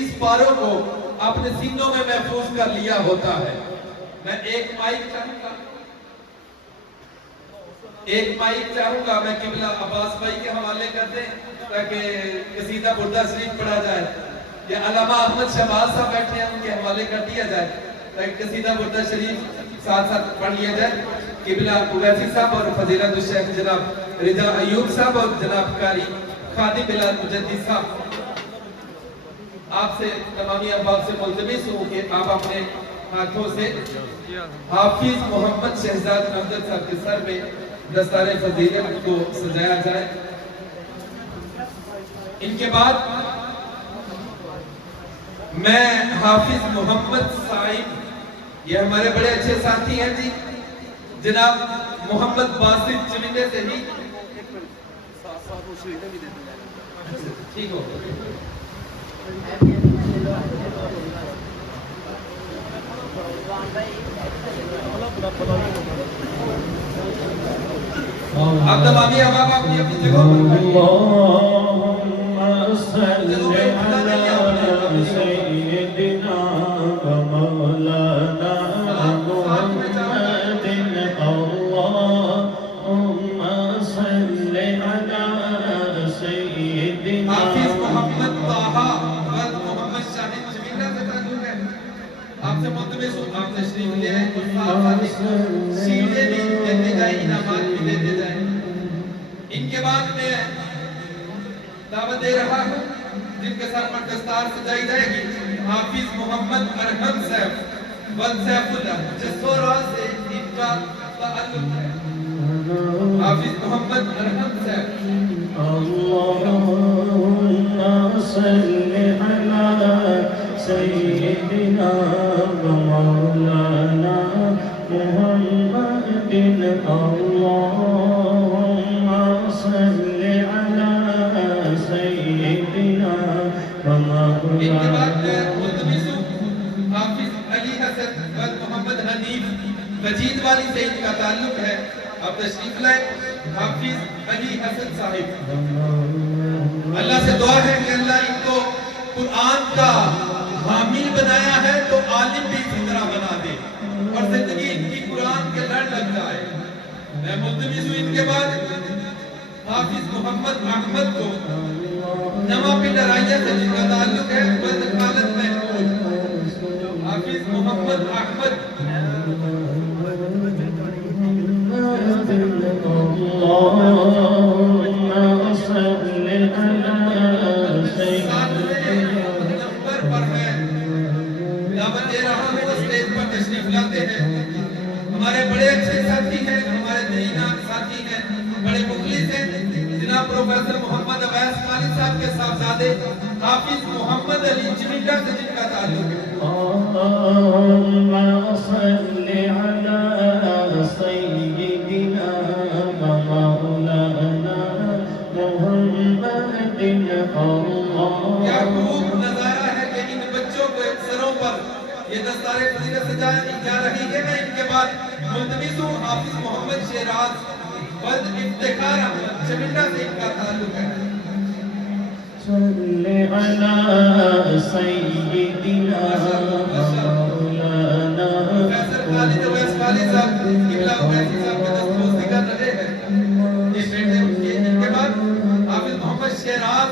30 پاروں کو اپنے سینوں میں محفوظ کر لیا ہوتا ہے۔ میں ایک مائک چاہوں گا میں قبلہ عباس بھائی کے حوالے کر دیں تاکہ قصیدہ بردہ شریف پڑھا جائے، یا علامہ احمد شہباز صاحب بیٹھے ہیں ان کے حوالے کر دیا جائے تاکہ قصیدہ بردہ شریف ساتھ ساتھ پڑھ لیا جائے۔ قبلہ اویسی صاحب اور فضیلت الشیخ جناب رضا ایوب صاحب اور جناب قاری خادم بلال مجدد صاحب، آپ سے تمامی احباب سے ملتمس ہوں کہ آپ اپنے ہاتھوں سے حافظ محمد شہزاد نامزد صاحب کے سر پہ دستار فضیلت کو سجایا جائے۔ ان کے بعد میں حافظ محمد صاحب، یہ ہمارے بڑے اچھے ساتھی ہیں جی، جناب محمد باسط چمنڈے سے ہی ٹھیک ہو آپ تمامی احباب اپنی اپنی جگہوں پر اللہم صلی علی سیدنا و مولانا محمد، اللہم صلی علی سیدنا حافظ محمد طاہا ولد محمد شاہد چمنڈا سے تعلق ہے، آپ سے ملتمس ہوں آپ تشریف لے آئیں، شیلے بھی دیتے جائیں، انعامات بھی دیتے جائیں۔ ان کے بعد میں دعوت دے رہا ہوں جن کے سر پر دستار سجائی جائے گی، حافظ محمد ارحم صاحب ولد سیف اللہ، جسورہ سے ان کا تعلق ہے۔ حافظ محمد ارحم صاحب، اللہم صلی علی سیدنا و مولانا محمد، اللہم صلی علی سیدنا و ان کے بعد مولانا۔ میں ملتمس ہوں حافظ علی حسن ولد محمد حنیف وجید والی سے ان کا تعلق ہے، آپ تشریف لائیں۔ حافظ علی حسن صاحب، اللہ سے دعا ہے کہ اللہ ان کو قرآن کا حامل بنایا ہے تو عالم بھی اسی طرح بنا دے اور زندگی ان کی قرآن کے لڑ لگ جائے۔ میں ملتمس ہوں ان کے بعد حافظ محمد احمد کو نواں پنڈ رائیہ سے جن کا تعلق ہے ولد خالد محمود، حافظ محمد احمد، اللہم صلی علی سیدنا۔ نمبر پر ہے، دعوت دے رہا ہوں اسٹیج پر تشریف لاتے ہیں، ہمارے بڑے اچھے ساتھی ہیں، ہمارے دینات ساتھی ہیں، بڑے مخلص ہیں، جناب پروفیسر محمد اویس قاری صاحب کے صاحبزادے حافظ محمد علی چمنڈا سے جن کا تعلق ہے۔ اللہم صلی علی سیدنا و مولانا محمد، کیا خوب نظارہ ہے کہ ان بچوں کو ایک سروں پر یہ دستار فضیلت سجائی جا رہی ہے۔ میں ان کے بعد ملتمس ہوں حافظ محمد شیراز ولد افتخار احمد چمنڈا سے ان کا تعلق ہے۔ صلی علی سیدنا و مولانا پروفیسر خالد اویس قاری صاحب قبلہ اویسی صاحب کے دستور ذکر رہے ہیں، یہ بیٹے ان کے۔ ان کے بعد حافظ محمد شیراز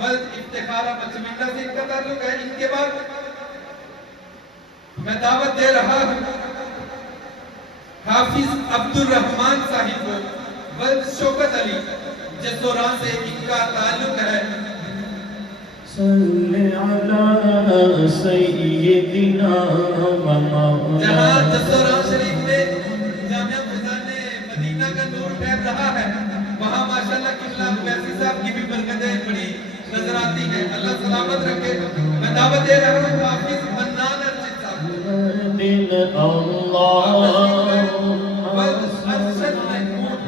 ولد افتخار احمد چمنڈا سے ان کا تعلق ہے۔ ان کے بعد میں دعوت دے رہا ہوں حافظ عبد الرحمن صاحب کو ولد شوکت علی جسوران سے ان کا تعلق ہے۔ صلی علی سیدنا و مولانا۔ جہاں جسوران شریف میں جامعہ فضان مدینہ کا نور پھیل رہا ہے، وہاں ماشاءاللہ قبلہ اویسی صاحب کی بھی برکتیں بڑی نظر آتی ہیں، اللہ سلامت رکھے۔ میں دعوت دے رہا ہوں حافظ منان ارشد صاحب کو، ولد ارشد محمود،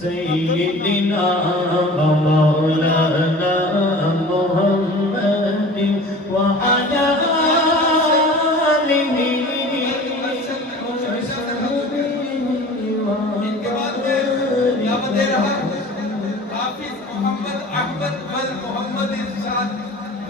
سیدنا و مولانا محمد وعلى آلہ ان کے بعد میں دعوت دے رہا ہوں حافظ محمد احمد ولد محمد ارشاد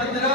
15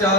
4